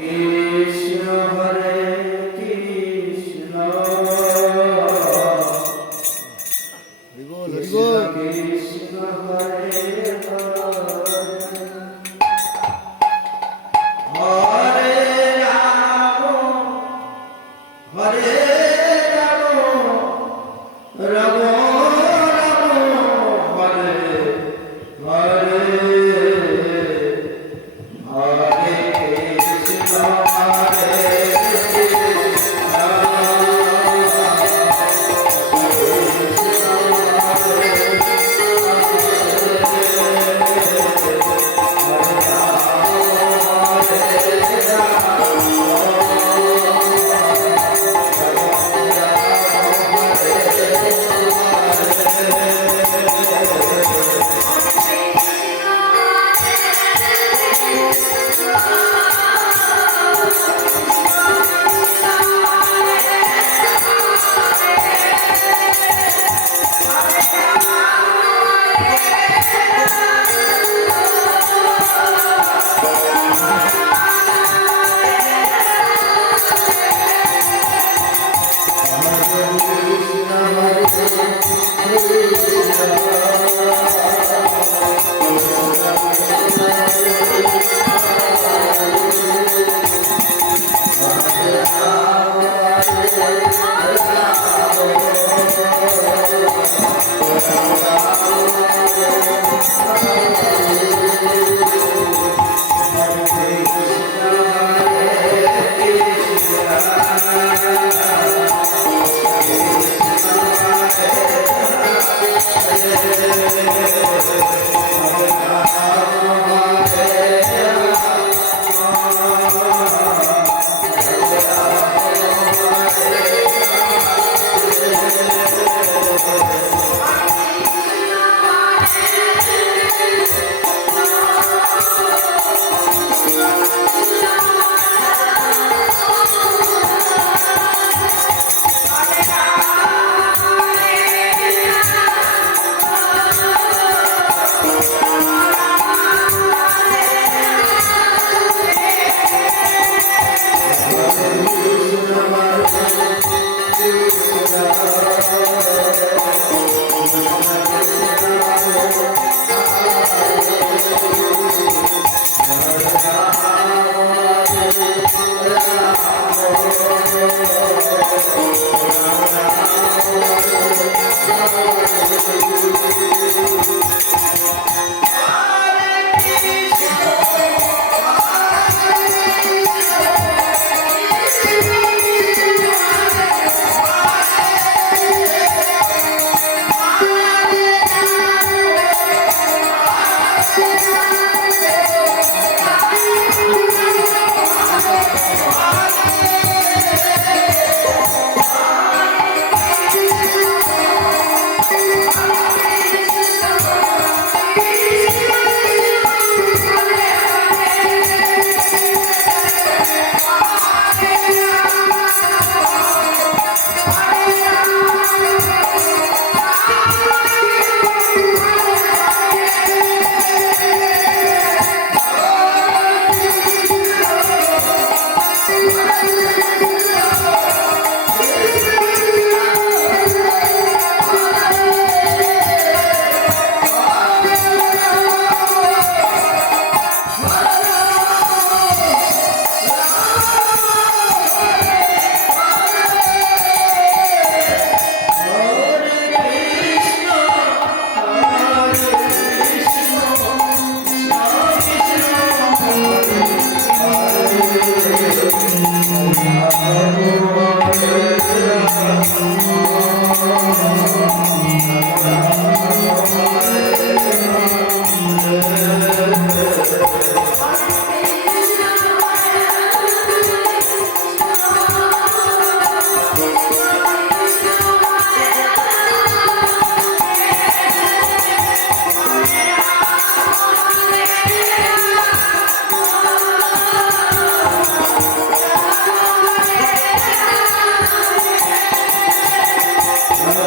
Isso.